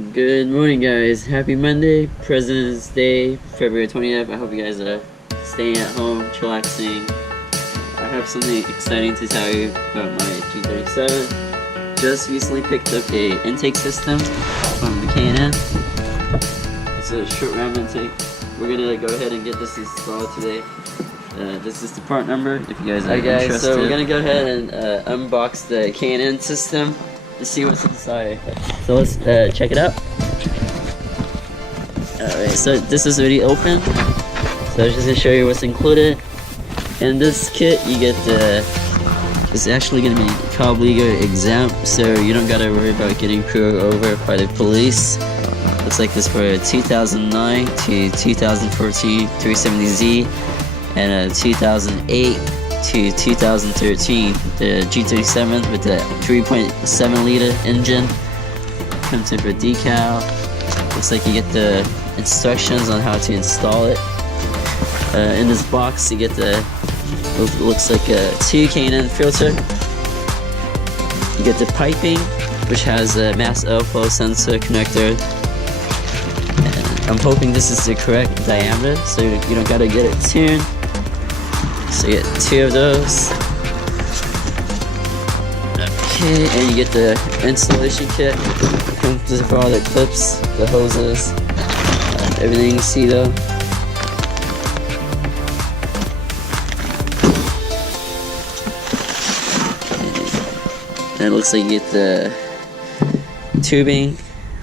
Good morning, guys. Happy Monday, President's Day, February 20th. I hope you guys are staying at home, chillaxing. I have something exciting to tell you about my G37. Just recently picked up a intake system from the K&N. It's a short ram intake. We're gonna go ahead and get this installed today. This is the part number if you guys are interested. So we're gonna go ahead and unbox the K&N system to see what's inside. So let's check it out. Alright, so this is already open. So I'm just gonna show you what's included. In this kit you get it's actually gonna be Cobb Legal exempt, so you don't gotta worry about getting pulled over by the police. Looks like this for a 2009 to 2014 370Z and a 2008 to 2013 the G37 with the 3.7 liter engine. Comes in for decal. Looks like you get the instructions on how to install it. In this box you get the looks like a 2 K&N filter. You get the piping, which has a mass outflow sensor connector. And I'm hoping this is the correct diameter, so you don't gotta get it tuned. So you get 2 of those. Okay, and you get the installation kit. Comes with all the clips, the hoses, everything you see though. And it looks like you get the tubing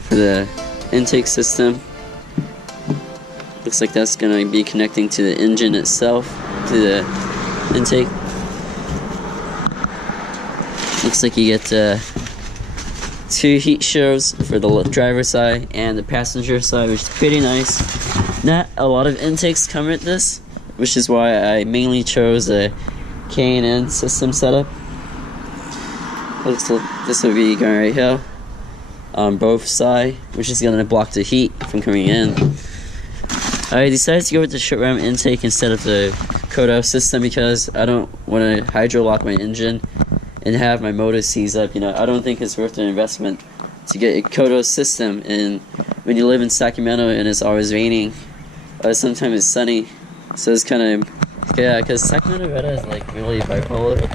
for the intake system. Looks like that's going to be connecting to the engine itself, to the intake. Looks like you get 2 heat shields for the driver's side and the passenger side, which is pretty nice. Not a lot of intakes come with this, which is why I mainly chose a K&N system setup. Looks like this will be going right here on both sides, which is going to block the heat from coming in. I decided to go with the short ram intake instead of the Kodo system because I don't want to hydro lock my engine and have my motor seize up. You know, I don't think it's worth the investment to get a Kodo system. And when you live in Sacramento and it's always raining, sometimes it's sunny, so it's kind of because Sacramento weather is like really bipolar.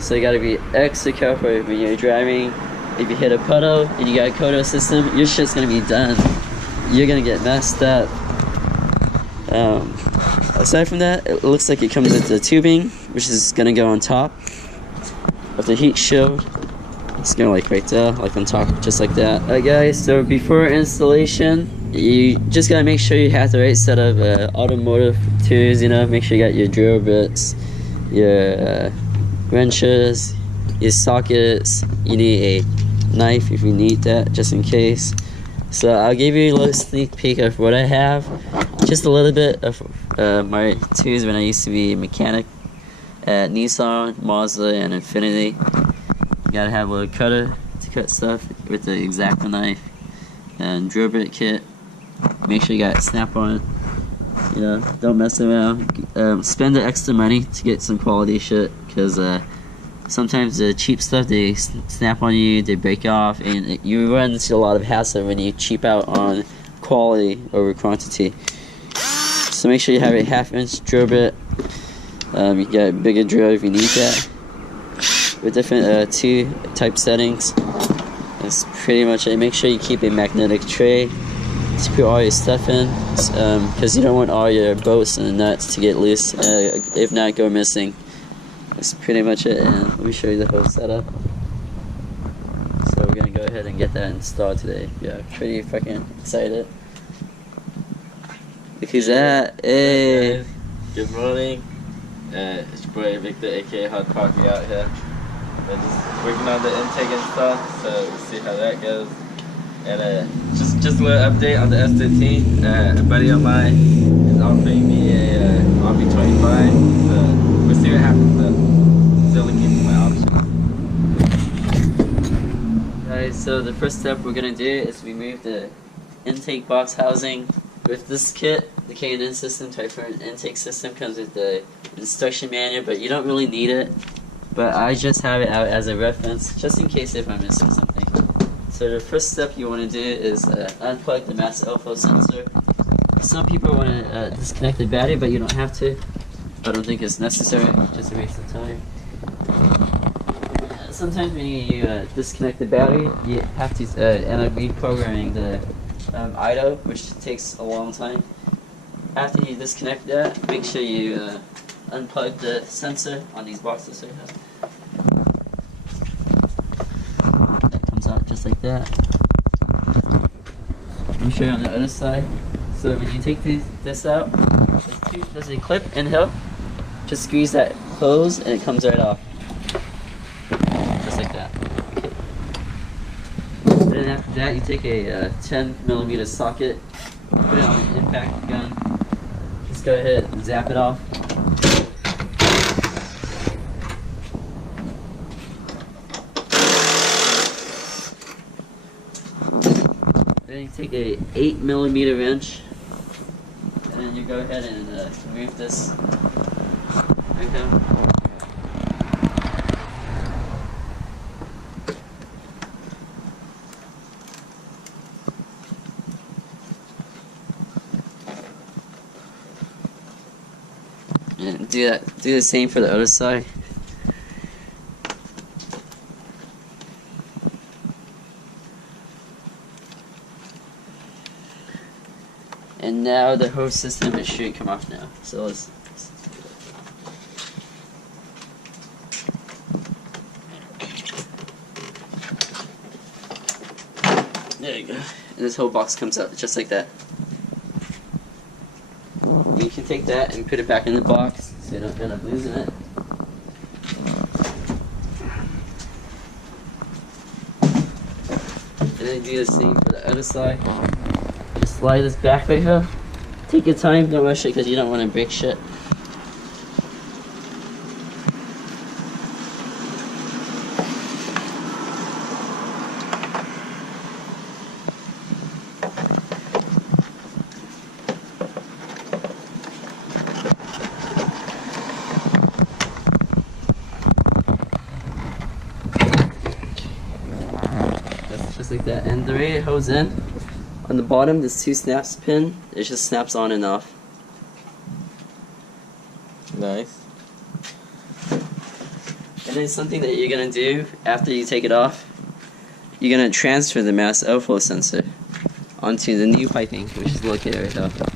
So you gotta be extra careful when you're driving. If you hit a puddle and you got a Kodo system, your shit's gonna be done. You're gonna get messed up. Aside from that, it looks like it comes with the tubing, which is gonna go on top of the heat shield. It's gonna like right there, like on top, just like that. Alright guys, so before installation, you just gotta make sure you have the right set of automotive tools. You know, make sure you got your drill bits, your wrenches, your sockets. You need a knife if you need that, just in case. So I'll give you a little sneak peek of what I have. Just a little bit of my tools when I used to be a mechanic at Nissan, Mazda, and Infiniti. You gotta have a little cutter to cut stuff with the X-Acto knife, and drill bit kit. Make sure you got snap on. You know, don't mess around. Spend the extra money to get some quality shit, because sometimes the cheap stuff, they snap on you, they break off, and you run into a lot of hassle when you cheap out on quality over quantity. So make sure you have a 1/2-inch drill bit. You get a bigger drill if you need that. With different 2 type settings. That's pretty much it. Make sure you keep a magnetic tray to put all your stuff in, because you don't want all your bolts and nuts to get loose, if not go missing. That's pretty much it, and let me show you the whole setup. So we're gonna go ahead and get that installed today. Yeah, pretty fucking excited. Look who's that. Hey! Good morning. It's your boy Victor, aka Hot Coffee, out here. We're just working on the intake and stuff, so we'll see how that goes. And just a little update on the S13. A buddy of mine is offering me a RB25, so we'll see what happens though. Still looking for my options. Alright, so the first step we're gonna do is remove the intake box housing. With this kit, the K&N system, Typhoon intake system, comes with the instruction manual, but you don't really need it. But I just have it out as a reference, just in case if I'm missing something. So the first step you want to do is unplug the mass airflow sensor. Some people want to disconnect the battery, but you don't have to. I don't think it's necessary, just a waste of time. Sometimes when you disconnect the battery, you have to end up reprogramming the idle, which takes a long time. After you disconnect that, make sure you unplug the sensor on these boxes here. That comes out just like that. Let me show you on the other side. So when you take this out, there's a clip in here. Just squeeze that close and it comes right off. Just like that. Okay. Then after that, you take a 10mm socket, put it on the impact gun. Just go ahead and zap it off. Then you take a 8mm wrench, and then you go ahead and remove this right here. And do the same for the other side. And now the whole system is should come off now. So let's there you go. And this whole box comes out just like that. You can take that and put it back in the box so you don't end up losing it. And then do the same for the other side. Just slide this back right here. Take your time, don't rush it because you don't want to break shit. Just like that. And the way it holds in, on the bottom, this 2 snaps pin, it just snaps on and off. Nice. And then something that you're gonna do after you take it off, you're gonna transfer the mass airflow sensor onto the new piping, which is located right here.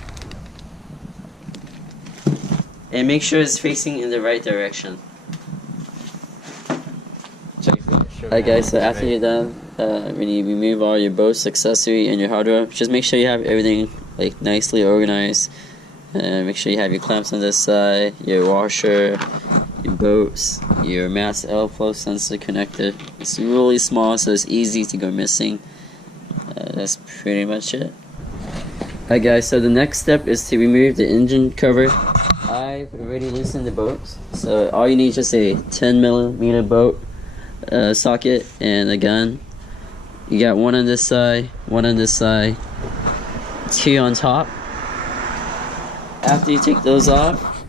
And make sure it's facing in the right direction. Alright guys, so after you're done, when you remove all your bolts, accessory, and your hardware, just make sure you have everything like nicely organized. Make sure you have your clamps on this side, your washer, your bolts, your mass airflow sensor connected. It's really small, so it's easy to go missing. That's pretty much it. Alright guys, so the next step is to remove the engine cover. I've already loosened the bolts, so all you need is just a 10mm bolt socket and a gun. You got one on this side, one on this side, 2 on top. After you take those off,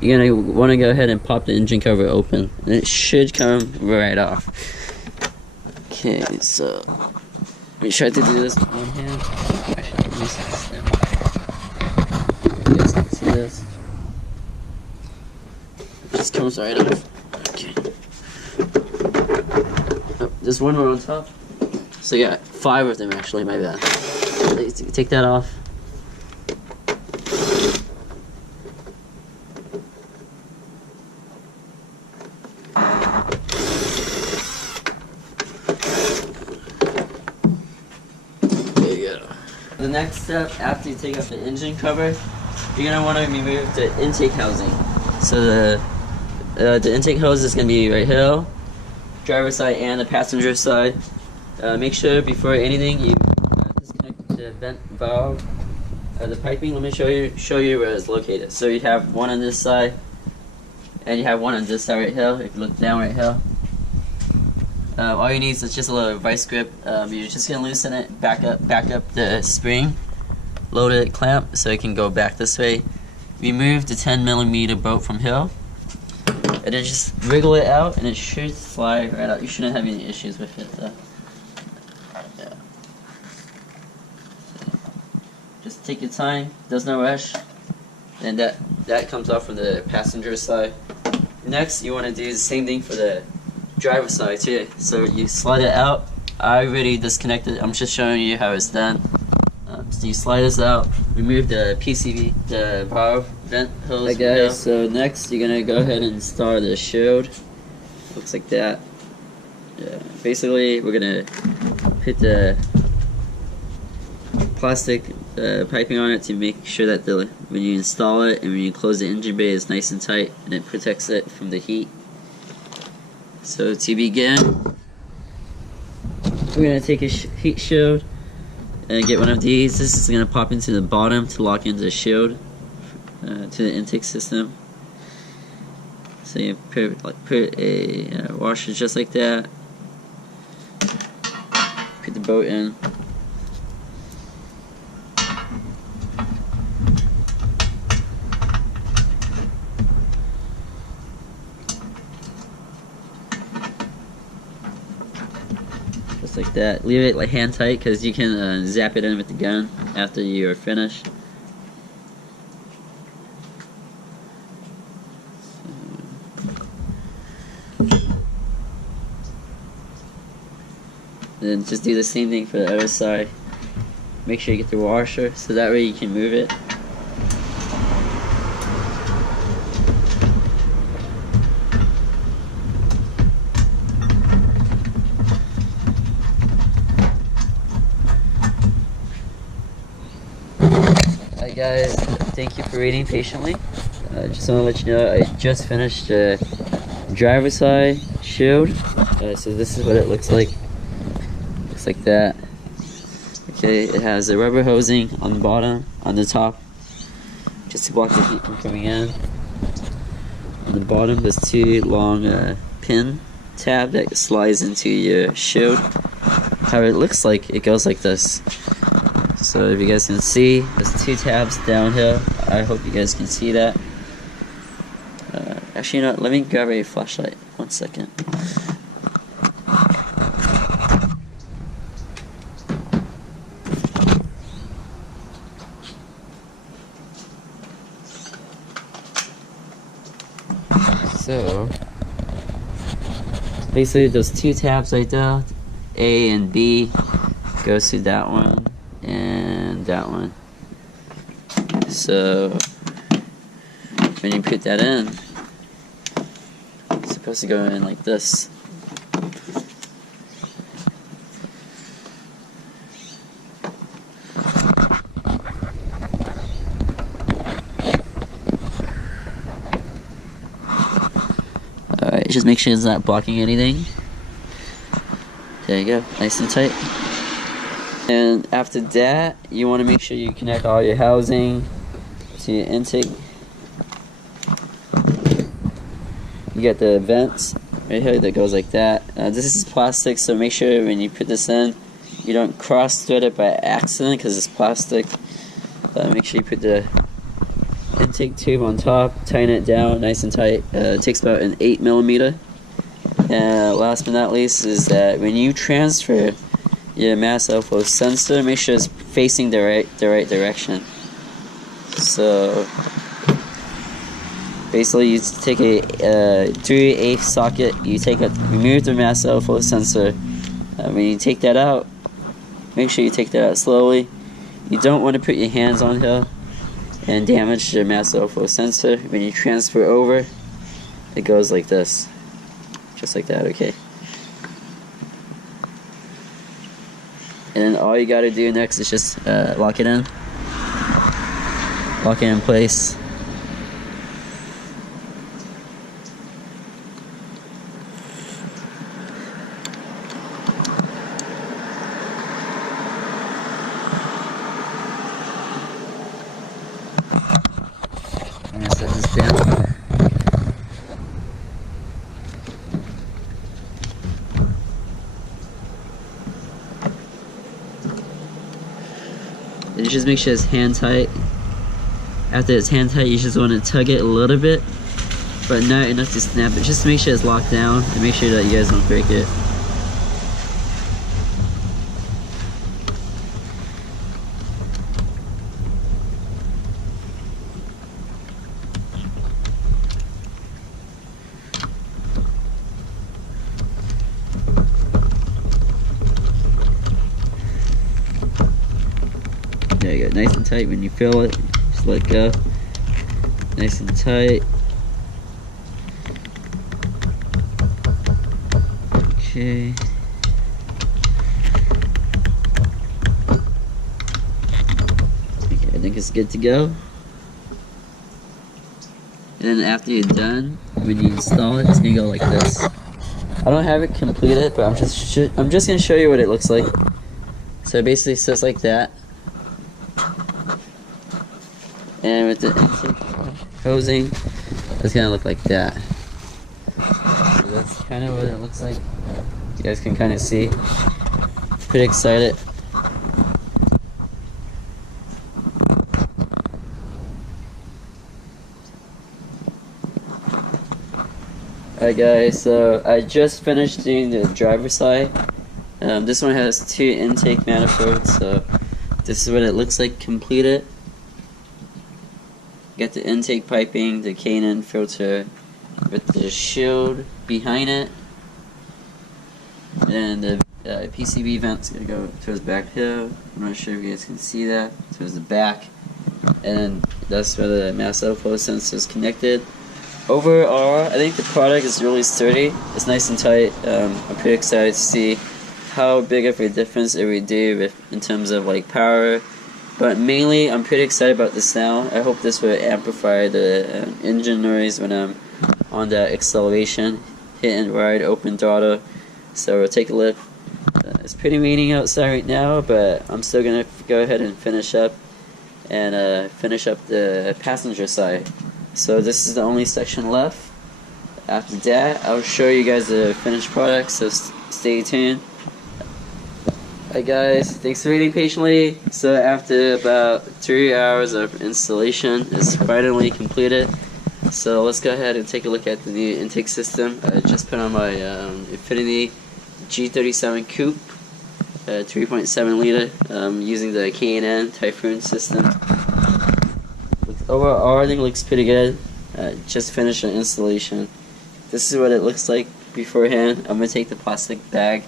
you're gonna want to go ahead and pop the engine cover open, and it should come right off. Okay, so let me try to do this with one hand. Actually, let me see this now. You guys can see this. It just comes right off. Okay. Oh, there's one more on top. So you got 5 of them actually, my bad. Take that off. There you go. The next step after you take off the engine cover, you're gonna want to remove the intake housing. So the intake hose is gonna be right here, driver's side and the passenger side. Make sure before anything you disconnect the vent valve, the piping. Let me show you where it's located. So you have one on this side, and you have one on this side right here. If you look down right here, all you need is just a little vice grip. You're just gonna loosen it, back up the spring, load it, clamp, so it can go back this way. Remove the 10mm bolt from here, and then just wriggle it out, and it should slide right out. You shouldn't have any issues with it though. Just take your time. There's no rush. And that comes off from the passenger side. Next, you want to do the same thing for the driver side too. So you slide it out. I already disconnected. I'm just showing you how it's done. So you slide this out, remove the PCV, the power vent hose. Hey guys, so next you're gonna go ahead and install the shield. Looks like that. Yeah, basically we're gonna put the plastic piping on it to make sure that when you install it and when you close the engine bay, it's nice and tight and it protects it from the heat. So to begin, we're gonna take a heat shield and get one of these. This is going to pop into the bottom to lock into the shield to the intake system. So you put a washer just like that. Put the bolt in. Just like that. Leave it like hand tight because you can zap it in with the gun after you're finished. Then just do the same thing for the other side. Make sure you get the washer so that way you can move it. Alright guys, thank you for waiting patiently. Just want to let you know I just finished the driver's side shield. So this is what it looks like. Looks like that. Okay, it has the rubber hosing on the bottom, on the top, just to block the heat from coming in. On the bottom, there's two long pin tab that slides into your shield. How it looks like, it goes like this. So if you guys can see, there's two tabs down here. I hope you guys can see that. Actually, you know what? Let me grab a flashlight. 1 second. So basically, those two tabs right there, A and B, goes through that one and that one. So when you put that in, it's supposed to go in like this. Alright, just make sure it's not blocking anything. There you go, nice and tight. And after that, you want to make sure you connect all your housing to your intake. You get the vents right here that goes like that. This is plastic, so make sure when you put this in, you don't cross-thread it by accident because it's plastic. Make sure you put the intake tube on top, tighten it down nice and tight. It takes about an 8mm. And last but not least is that when you transfer your mass outflow sensor, make sure it's facing the right direction. So basically, you take a 3/8 socket. You remove the mass outflow sensor. When you take that out, make sure you take that out slowly. You don't want to put your hands on here and damage the mass outflow sensor. When you transfer over, it goes like this, just like that. Okay. And then all you gotta do next is just lock it in. Lock it in place. I'm gonna set this down. You just make sure it's hand tight. After it's hand tight, you just want to tug it a little bit, but not enough to snap it. Just make sure it's locked down and make sure that you guys don't break it. There you go, nice and tight. When you feel it, just let go. Nice and tight. Okay. I think it's good to go. And then after you're done, when you install it, it's gonna go like this. I don't have it completed, but I'm just gonna show you what it looks like. So it basically sits like that. And with the hosing, it's gonna look like that. So that's kind of what it looks like. You guys can kind of see. Pretty excited. Alright guys, so I just finished doing the driver's side. This one has 2 intake manifolds, so this is what it looks like completed. Got the intake piping, the K&N filter with the shield behind it, and the PCB vent's gonna go towards back here. I'm not sure if you guys can see that, towards the back, and that's where the mass outflow sensor is connected. Overall, I think the product is really sturdy. It's nice and tight. I'm pretty excited to see how big of a difference it would do in terms of like power. But mainly, I'm pretty excited about the sound. I hope this will amplify the engine noise when I'm on the acceleration, hit and ride, open throttle. So we'll take a look. It's pretty raining outside right now, but I'm still gonna go ahead and finish up the passenger side. So this is the only section left. After that, I'll show you guys the finished product, so stay tuned. Hi guys, thanks for waiting patiently. So after about 3 hours of installation, it's finally completed. So let's go ahead and take a look at the new intake system. I just put on my Infinity G37 Coupe, 3.7 liter, using the K&N TYPHOON system. Overall, everything looks pretty good. Just finished the installation. This is what it looks like beforehand. I'm going to take the plastic bag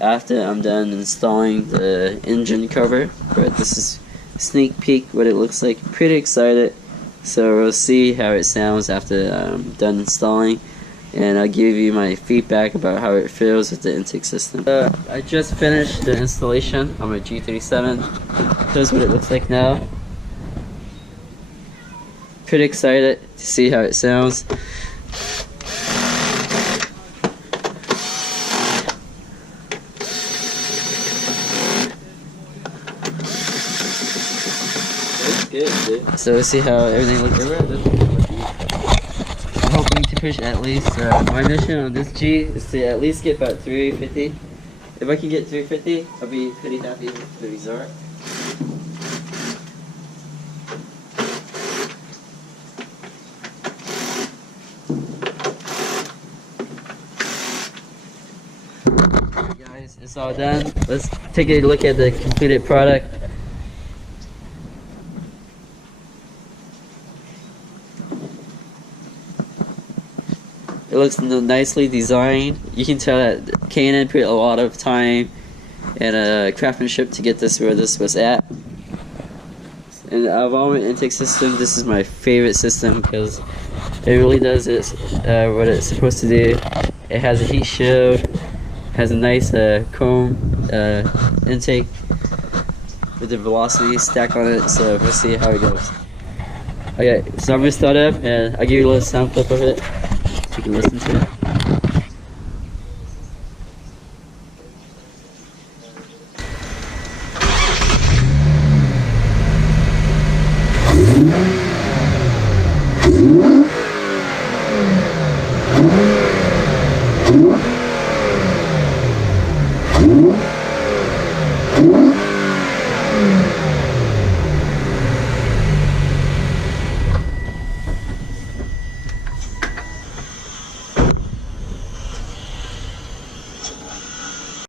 after I'm done installing the engine cover. But this is a sneak peek what it looks like. Pretty excited. So we'll see how it sounds after I'm done installing. And I'll give you my feedback about how it feels with the intake system. I just finished the installation on my G37. Here's what it looks like now. Pretty excited to see how it sounds. Good, dude. So let's see how everything looks. I'm hoping to push at least, my mission on this G is to at least get about 350. If I can get 350, I'll be pretty happy with the result. Guys, it's all done. Let's take a look at the completed product. It looks nicely designed. You can tell that K&N put a lot of time and craftsmanship to get this where this was at. And out of all my intake system, this is my favorite system because it really does what it's supposed to do. It has a heat shield, has a nice comb intake with the velocity stack on it. So we'll see how it goes. Okay, so I'm gonna start up and I'll give you a little sound clip of it so you can listen to it.